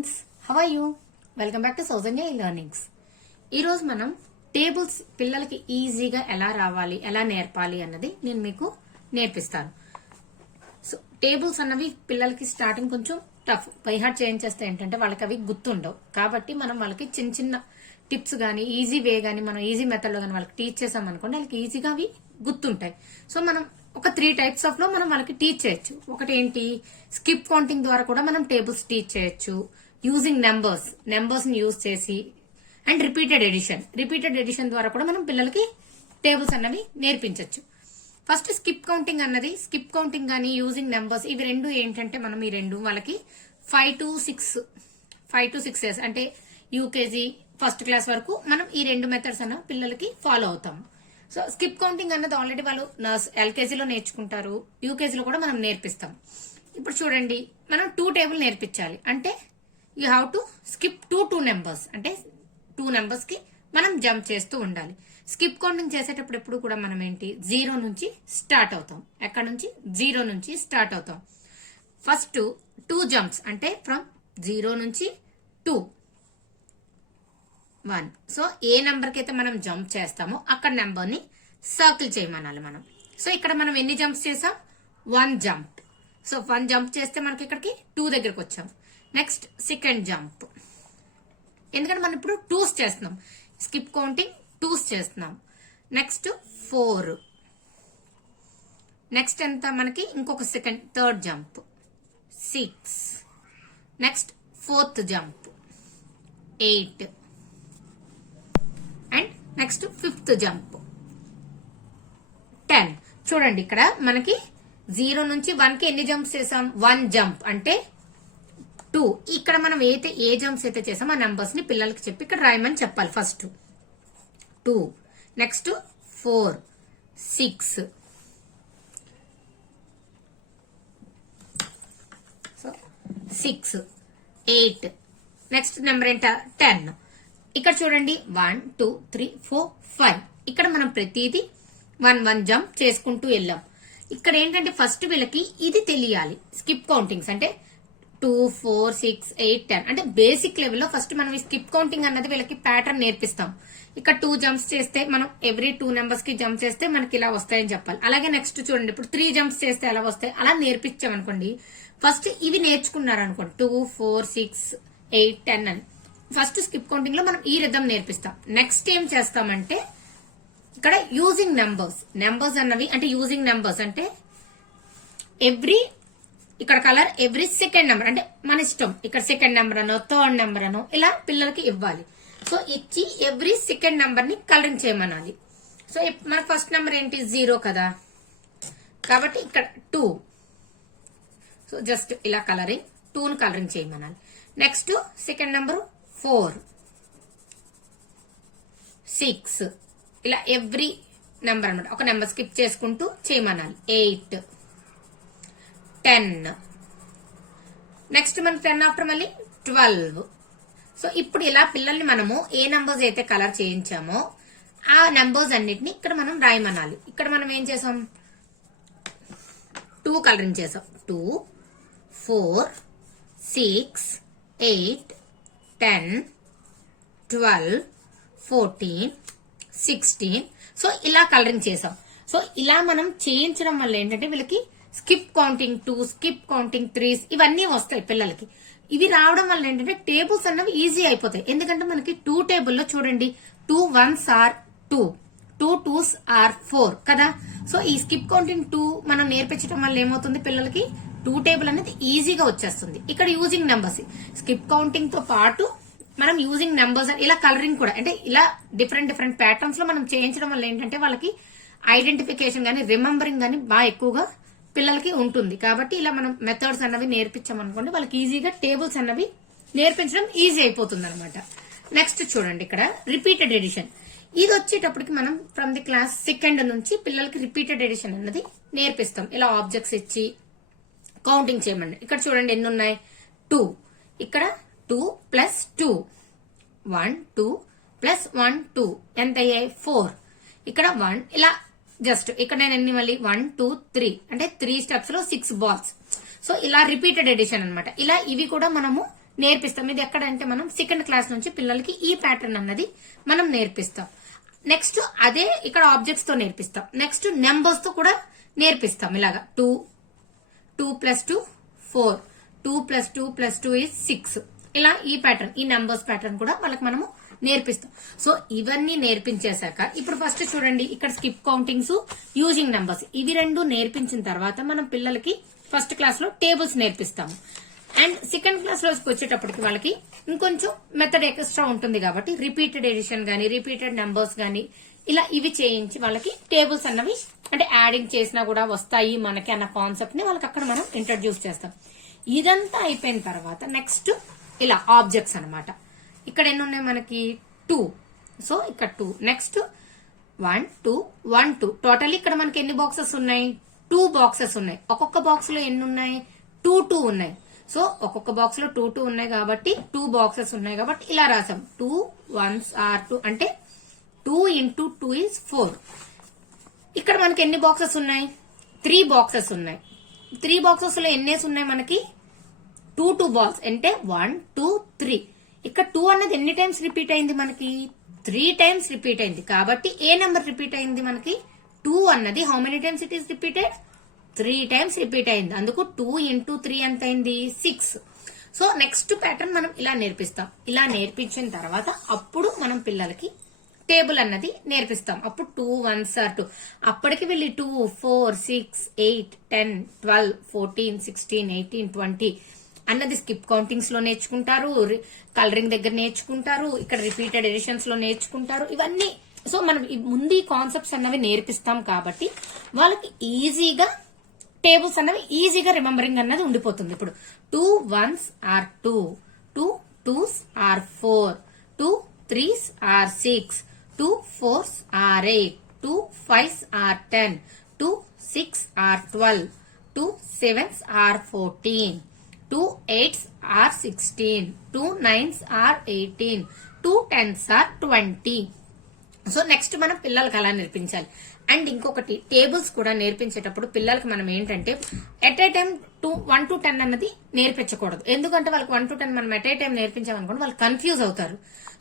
Friends, how are you? Welcome back to Sowjanya learnings. ఈరోజు మనం tables పిల్లలకి ఈజీగా ఎలా రావాలి, ఎలా నేర్పాలి అన్నది నేను మీకు నేర్పిస్తాను. సో టేబుల్స్ అన్నవి పిల్లలకి స్టార్టింగ్ కొంచెం టఫ్, బై హార్ట్ చేయించేస్తే ఏంటంటే వాళ్ళకి అవి గుర్తుండవు. కాబట్టి మనం వాళ్ళకి చిన్న చిన్న టిప్స్ గానీ, ఈజీ వే గానీ, మనం ఈజీ మెథడ్ లో గానీ వాళ్ళకి టీచ్ చేసాం అనుకోండి, వాళ్ళకి ఈజీగా అవి గుర్తుంటాయి. సో మనం ఒక 3 టైప్స్ ఆఫ్ లో మనం వాళ్ళకి టీచ్ చేయొచ్చు. ఒకటి ఏంటి, స్కిప్ కౌంటింగ్ ద్వారా కూడా మనం టేబుల్స్ టీచ్ చేయొచ్చు. యూజింగ్ నెంబర్స్ ని యూజ్ చేసి, అండ్ రిపీటెడ్ ఎడిషన్ ద్వారా కూడా మనం పిల్లలకి టేబుల్స్ అన్నవి నేర్పించవచ్చు. ఫస్ట్ స్కిప్ కౌంటింగ్ గానీ, యూజింగ్ నెంబర్స్, ఇవి రెండు ఏంటంటే మనం ఈ రెండు వాళ్ళకి 5 to 6 ఇయర్స్ అంటే యూకేజీ ఫస్ట్ క్లాస్ వరకు మనం ఈ రెండు మెథడ్స్ అన్న పిల్లలకి ఫాలో అవుతాం. సో స్కిప్ కౌంటింగ్ అన్నది ఆల్రెడీ వాళ్ళు ఎల్కేజీలో నేర్చుకుంటారు, యూకేజీలో కూడా మనం నేర్పిస్తాం. ఇప్పుడు చూడండి, మనం 2 టేబుల్ నేర్పించాలి అంటే you have to skip 2 numbers, అంటే 2 నెంబర్స్ కి మనం జంప్ చేస్తూ ఉండాలి. స్కిప్ కౌంటింగ్ చేసేటప్పుడు ఎప్పుడు కూడా మనం ఏంటి, 0 నుంచి స్టార్ట్ అవుతాం. ఎక్కడ నుంచి? 0 నుంచి స్టార్ట్ అవుతాం. ఫస్ట్ 2 జంప్స్ అంటే ఫ్రమ్ 0 నుంచి 2 1. సో ఏ నెంబర్ కి అయితే మనం జంప్ చేస్తామో అక్కడ నెంబర్ ని సర్కిల్ చేయమనాలి మనం. సో ఇక్కడ మనం ఎన్ని జంప్స్ చేసాం? 1 జంప్. సో 1 జంప్ చేస్తే మనకి ఇక్కడికి 2 దగ్గరకు వచ్చాం. నెక్స్ట్ సెకండ్ జంప్, ఎందుకంటే మనం ఇప్పుడు 2s చేస్తున్నాం, స్కిప్ కౌంటింగ్ 2s చేస్తున్నాం. నెక్స్ట్ 4. నెక్స్ట్ ఎంత మనకి? ఇంకొక second, third jump 6. Next 4th jump 8. And next 5th jump 10. చూడండి, ఇక్కడ మనకి 0 నుంచి 1 కి ఎన్ని జంప్స్ చేసాం? 1 జంప్ అంటే 2. ఇక్కడ మనం ఏ జంప్స్ అయితే చేసాం ఆ నంబర్స్ ని పిల్లలకి చెప్పి ఇక్కడ రాయమని చెప్పాలి. First 2, next 4, 6, so 6, 8, next number ఏంట? 10. ఇక్కడ చూడండి, 1 2 3 4 5. ఇక్కడ మనం ప్రతిదీ 1 జంప్ చేసుకుంటూ వెళ్ళాం. ఇక్కడ ఏంటంటే ఫస్ట్ వీళ్ళకి ఇది తెలియాలి, స్కిప్ కౌంటింగ్స్ అంటే 2 4 6 8 10 అంటే బేసిక్ లెవెల్లో ఫస్ట్ మనం ఈ స్కిప్ కౌంటింగ్ అన్నది వీళ్ళకి ప్యాటర్న్ నేర్పిస్తాం. ఇక్కడ 2 జంప్స్ చేస్తే మనం ఎవ్రీ 2 నెంబర్స్ కి జంప్ చేస్తే మనకి ఇలా వస్తాయని చెప్పాలి. అలాగే నెక్స్ట్ చూడండి, ఇప్పుడు 3 జంప్స్ చేస్తే ఎలా వస్తాయి, అలా నేర్పించాం అనుకోండి. ఫస్ట్ ఇవి నేర్చుకున్నారు అనుకోండి, 2 4 6 8 10 అని. ఫస్ట్ స్కిప్ కౌంటింగ్ లో మనం ఈ రిథం నేర్పిస్తాం. నెక్స్ట్ ఏం చేస్తామంటే ఇక్కడ యూజింగ్ నెంబర్స్ అన్నవి అంటే యూజింగ్ నెంబర్స్ అంటే ఇక్కడ కలర్ ఎవ్రీ సెకండ్ నెంబర్ అంటే మన ఇష్టం. ఇక్కడ సెకండ్ నెంబర్ అనో థర్డ్ నెంబర్ అనో ఇలా పిల్లలకి ఇవ్వాలి. సో ఇచ్చి ఎవ్రీ సెకండ్ నెంబర్ ని కలరింగ్ చేయమనాలి. సో మన ఫస్ట్ నెంబర్ ఏంటి? 0 కదా, కాబట్టి ఇక్కడ 2. సో జస్ట్ ఇలా 2ని కలరింగ్ చేయమనాలి. నెక్స్ట్ సెకండ్ నెంబర్ 4, 6 ఇలా ఎవ్రీ నెంబర్ అనమాట, ఒక నెంబర్ స్కిప్ చేసుకుంటూ చేయమనాలి. 8, 10. నెక్స్ట్ మన 10 ఆఫ్టర్ మళ్ళీ 12. సో ఇప్పుడు ఇలా పిల్లల్ని మనము ఏ నెంబర్స్ అయితే కలర్ చేయించామో ఆ నెంబర్స్ అన్నిటిని ఇక్కడ మనం రాయమనాలి. ఇక్కడ మనం ఏం చేసాం? 2 కలరింగ్ చేసాం. 2 4 6 8 10 12 14 16. సో ఇలా కలరింగ్ చేసాం. సో ఇలా మనం చేయించడం వల్ల ఏంటంటే వీళ్ళకి స్కిప్ కౌంటింగ్ 2, స్కిప్ కౌంటింగ్ 3 ఇవన్నీ వస్తాయి పిల్లలకి. ఇవి రావడం వల్ల ఏంటంటే టేబుల్స్ అన్నవి ఈజీ అయిపోతాయి. ఎందుకంటే మనకి 2 టేబుల్లో చూడండి, 2 1s are 2, 2 2s are 4 కదా. సో ఈ స్కిప్ కౌంటింగ్ 2 మనం నేర్పించడం వల్ల ఏమవుతుంది, పిల్లలకి 2 టేబుల్ అనేది ఈజీగా వచ్చేస్తుంది. ఇక్కడ యూజింగ్ నెంబర్స్, స్కిప్ కౌంటింగ్ తో పాటు మనం యూజింగ్ నెంబర్స్ ఇలా కలరింగ్ కూడా అంటే ఇలా డిఫరెంట్ ప్యాటర్న్స్ లో మనం చేయించడం వల్ల ఏంటంటే వాళ్ళకి ఐడెంటిఫికేషన్ గానీ, రిమెంబరింగ్ గానీ బాగా ఎక్కువగా పిల్లలకి ఉంటుంది. కాబట్టి ఇలా మనం మెథడ్స్ అన్నవి నేర్పించామనుకోండి, వాళ్ళకి ఈజీగా టేబుల్స్ అన్నవి నేర్పించడం ఈజీ అయిపోతుంది అనమాట. నెక్స్ట్ చూడండి, ఇక్కడ రిపీటెడ్ ఎడిషన్. ఇది వచ్చేటప్పటికి మనం ఫ్రమ్ ది క్లాస్ 2nd నుంచి పిల్లలకి రిపీటెడ్ ఎడిషన్ అన్నది నేర్పిస్తాం. ఇలా ఆబ్జెక్ట్స్ ఇచ్చి కౌంటింగ్ చేయమండి. ఇక్కడ చూడండి ఎన్ని ఉన్నాయి? 2. ఇక్కడ 2 + 2, 1 2 + 1 2 ఎంత అయ్యాయి? 4. ఇక్కడ 1 ఇలా జస్ట్ ఇక్కడ నేను ఎన్ని మళ్ళీ 1 2 3 అంటే 3 స్టెప్స్ లో 6 బాల్స్. సో ఇలా రిపీటెడ్ ఎడిషన్ అన్నమాట. ఇలా ఇవి కూడా మనము నేర్పిస్తాం. ఇది ఎక్కడంటే మనం సెకండ్ క్లాస్ నుంచి పిల్లలకి ఈ ప్యాటర్న్ అన్నది మనం నేర్పిస్తాం. నెక్స్ట్ అదే ఇక్కడ ఆబ్జెక్ట్స్ తో నేర్పిస్తాం. నెక్స్ట్ నెంబర్స్ తో కూడా నేర్పిస్తాం. ఇలాగా 2 + 2 4, 2 + 2 + 2 is 6. ఇలా ఈ ప్యాటర్న్, ఈ నెంబర్స్ ప్యాటర్న్ కూడా వాళ్ళకి మనము నేర్పిస్తాం. సో ఇవన్నీ నేర్పించేశాక ఇప్పుడు ఫస్ట్ చూడండి, ఇక్కడ స్కిప్ కౌంటింగ్స్, యూజింగ్ నెంబర్స్, ఇవి రెండు నేర్పించిన తర్వాత మనం పిల్లలకి ఫస్ట్ క్లాస్ లో టేబుల్స్ నేర్పిస్తాము. అండ్ సెకండ్ క్లాస్ రోజుకి వచ్చేటప్పటికి వాళ్ళకి ఇంకొంచెం మెథడ్ ఎక్స్ట్రా ఉంటుంది కాబట్టి రిపీటెడ్ ఎడిషన్ గానీ, రిపీటెడ్ నెంబర్స్ గానీ ఇలా ఇవి చేయించి వాళ్ళకి టేబుల్స్ అన్నవి అంటే యాడింగ్ చేసినా కూడా వస్తాయి మనకి అన్న కాన్సెప్ట్ ని వాళ్ళకి అక్కడ మనం ఇంట్రడ్యూస్ చేస్తాం. ఇదంతా అయిపోయిన తర్వాత నెక్స్ట్ ఇలా ఆబ్జెక్ట్స్ అన్నమాట. ఇక్కడ ఎన్ని ఉన్నాయి మనకి 2. సో ఇక్కడ 2. నెక్స్ట్ 1 2 1 2. టోటల్ ఇక్కడ మనకి ఎన్ని బాక్సెస్ ఉన్నాయి? 2 బాక్సెస్ ఉన్నాయి. ఒక్కొక్క బాక్స్ లో ఎన్ని ఉన్నాయి? 2 2 ఉన్నాయి. సో ఒక్కొక్క బాక్స్ లో 2 2 ఉన్నాయి కాబట్టి 2 బాక్సెస్ ఉన్నాయి కాబట్టి ఇలా రాసాం. 2 1s are 2 అంటే 2 × 2 is 4. ఇక్కడ మనకి ఎన్ని బాక్సెస్ ఉన్నాయి? 3 బాక్సెస్ ఉన్నాయి. 3 బాక్సెస్ లో ఎన్నేసి ఉన్నాయి మనకి? 2 2 బాల్స్ అంటే 1 2 3. ఇక్కడ 2 అన్నది ఎన్ని టైమ్స్ రిపీట్ అయింది మనకి? 3 టైమ్స్ రిపీట్ అయింది. కాబట్టి ఏ నెంబర్ రిపీట్ అయింది మనకి? 2 అన్నది how many times it is repeated? 3 times repeat అయింది. అందుకు 2 × 3 ఎంత అయింది? 6. సో నెక్స్ట్ ప్యాటర్న్ మనం ఇలా నేర్పిస్తాం. ఇలా నేర్పించిన తర్వాత అప్పుడు మనం పిల్లలకి టేబుల్ అన్నది నేర్పిస్తాం. అప్పుడు 2 1s are 2. అప్పటికి వీళ్ళు 2 4 6 8 10 12 14 16 18 20 అన్నది స్కిప్ కౌంటింగ్స్ లో నేర్చుకుంటారు, కలరింగ్ దగ్గర నేర్చుకుంటారు, ఇక్కడ రిపీటెడ్ ఎడిషన్స్ లో నేర్చుకుంటారు. ఇవన్నీ సో మనం ముందు ఈ కాన్సెప్ట్స్ అన్నవి నేర్పిస్తాం కాబట్టి వాళ్ళకి ఈజీగా టేబుల్స్ అన్నవి ఈజీగా రిమెంబరింగ్ అన్నది ఉండిపోతుంది. ఇప్పుడు 2 1s are 2, 2 2s are 4, 2 3s are 6, 2 4s are 8, 2 5s are 10, 2 6 are 12, 2 7s are 14, 2 8s are 16, 2 9s are 18, 2 10s are 20. So next మనం పిల్లలకి అలా నేర్పించాలి. అండ్ ఇంకొకటి టేబుల్స్ కూడా నేర్పించేటప్పుడు పిల్లలకి మనం ఏంటంటే ఎట్ ఏ టైం 1 to 10 అన్నది నేర్పించకూడదు. ఎందుకంటే వాళ్ళకి 1 to 10 మనం ఎట్ ఏ టైం నేర్పించామనుకోండి వాళ్ళు కన్ఫ్యూజ్ అవుతారు.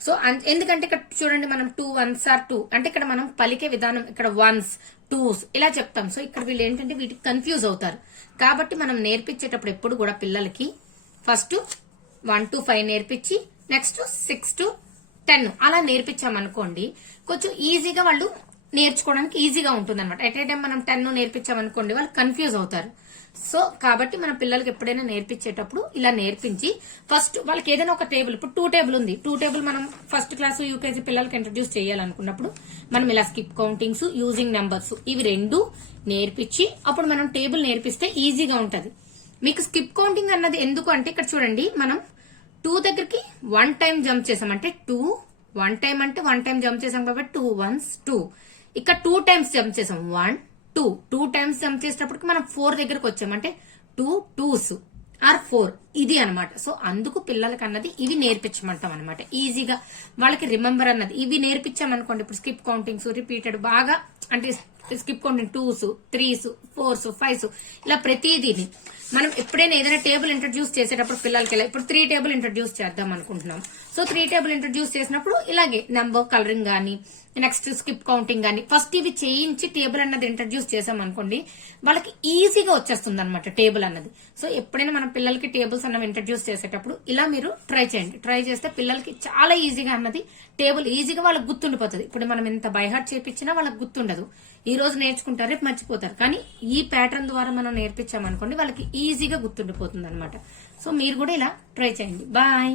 సో ఎందుకంటే ఇక్కడ చూడండి మనం 2 1s are 2 అంటే ఇక్కడ మనం పలికే విధానం ఇక్కడ 1s 2s ఇలా చెప్తాం. సో ఇక్కడ వీళ్ళు ఏంటంటే వీటికి కన్ఫ్యూజ్ అవుతారు. కాబట్టి మనం నేర్పించేటప్పుడు ఎప్పుడు కూడా పిల్లలకి ఫస్ట్ 1 to 5 నేర్పించి నెక్స్ట్ 6 to 10 అలా నేర్పించామనుకోండి కొంచెం ఈజీగా వాళ్ళు నేర్చుకోవడానికి ఈజీగా ఉంటుంది అనమాట. ఎట్ ఏ టైం మనం 10 నేర్పించామనుకోండి వాళ్ళు కన్ఫ్యూజ్ అవుతారు. సో కాబట్టి మన పిల్లలకి ఎప్పుడైనా నేర్పించేటప్పుడు ఇలా నేర్పించి ఫస్ట్ వాళ్ళకి ఏదైనా ఒక టేబుల్, ఇప్పుడు 2 టేబుల్ ఉంది, 2 టేబుల్ మనం ఫస్ట్ క్లాస్ యూకేజీ పిల్లలకి ఇంట్రడ్యూస్ చేయాలనుకున్నప్పుడు మనం ఇలా స్కిప్ కౌంటింగ్స్, యూజింగ్ నెంబర్స్ ఇవి రెండు నేర్పించి అప్పుడు మనం టేబుల్ నేర్పిస్తే ఈజీగా ఉంటది. మీకు స్కిప్ కౌంటింగ్ అన్నది ఎందుకు అంటే ఇక్కడ చూడండి మనం 2 దగ్గరికి 1 టైం జంప్ చేసాం అంటే 2 1 టైం అంటే 1 టైం జంప్ చేసాం కాబట్టి 2 1s 2. ఇక్కడ 2 టైమ్స్ జంప్ చేసాం 1 2. 2 టైమ్స్ జంప్ చేసేటప్పటికి మనం 4 దగ్గరకు వచ్చామంటే 2 2s are 4. ఇది అనమాట. సో అందుకు పిల్లలకి అన్నది ఇవి నేర్పించమంటాం అనమాట. ఈజీగా వాళ్ళకి రిమెంబర్ అన్నది ఇవి నేర్పించామనుకోండి. ఇప్పుడు స్కిప్ కౌంటింగ్స్ రిపీటెడ్ బాగా అంటే skip counting 2s 3s 4s 5s ఇలా ప్రతిదీని మనం ఎప్పుడైనా ఏదైనా టేబుల్ ఇంట్రడ్యూస్ చేసేటప్పుడు పిల్లలకి ఇలా ఇప్పుడు 3 టేబుల్ ఇంట్రడ్యూస్ చేద్దాం అనుకుంటున్నాం. సో 3 టేబుల్ ఇంట్రడ్యూస్ చేసినప్పుడు ఇలాగే నెంబర్ కలరింగ్ గానీ నెక్స్ట్ స్కిప్ కౌంటింగ్ గానీ ఫస్ట్ ఇవి చేయించి టేబుల్ అన్నది ఇంట్రడ్యూస్ చేసాం అనుకోండి వాళ్ళకి ఈజీగా వచ్చేస్తుంది అనమాట టేబుల్ అన్నది. సో ఎప్పుడైనా మనం పిల్లలకి టేబుల్స్ అన్నవి ఇంట్రడ్యూస్ చేసేటప్పుడు ఇలా మీరు ట్రై చేయండి. ట్రై చేస్తే పిల్లలకి చాలా ఈజీగా అన్నది టేబుల్ ఈజీగా వాళ్ళకి గుర్తుండిపోతుంది. ఇప్పుడు మనం ఎంత బైహార్ట్ చేపించినా వాళ్ళకి గుర్తుండదు. ఈ రోజు నేర్చుకుంటారు రేపు మర్చిపోతారు. కానీ ఈ ప్యాటర్న్ ద్వారా మనం నేర్పించామనుకోండి వాళ్ళకి ఈజీగా గుర్తుండిపోతుంది అనమాట. సో మీరు కూడా ఇలా ట్రై చేయండి. బాయ్.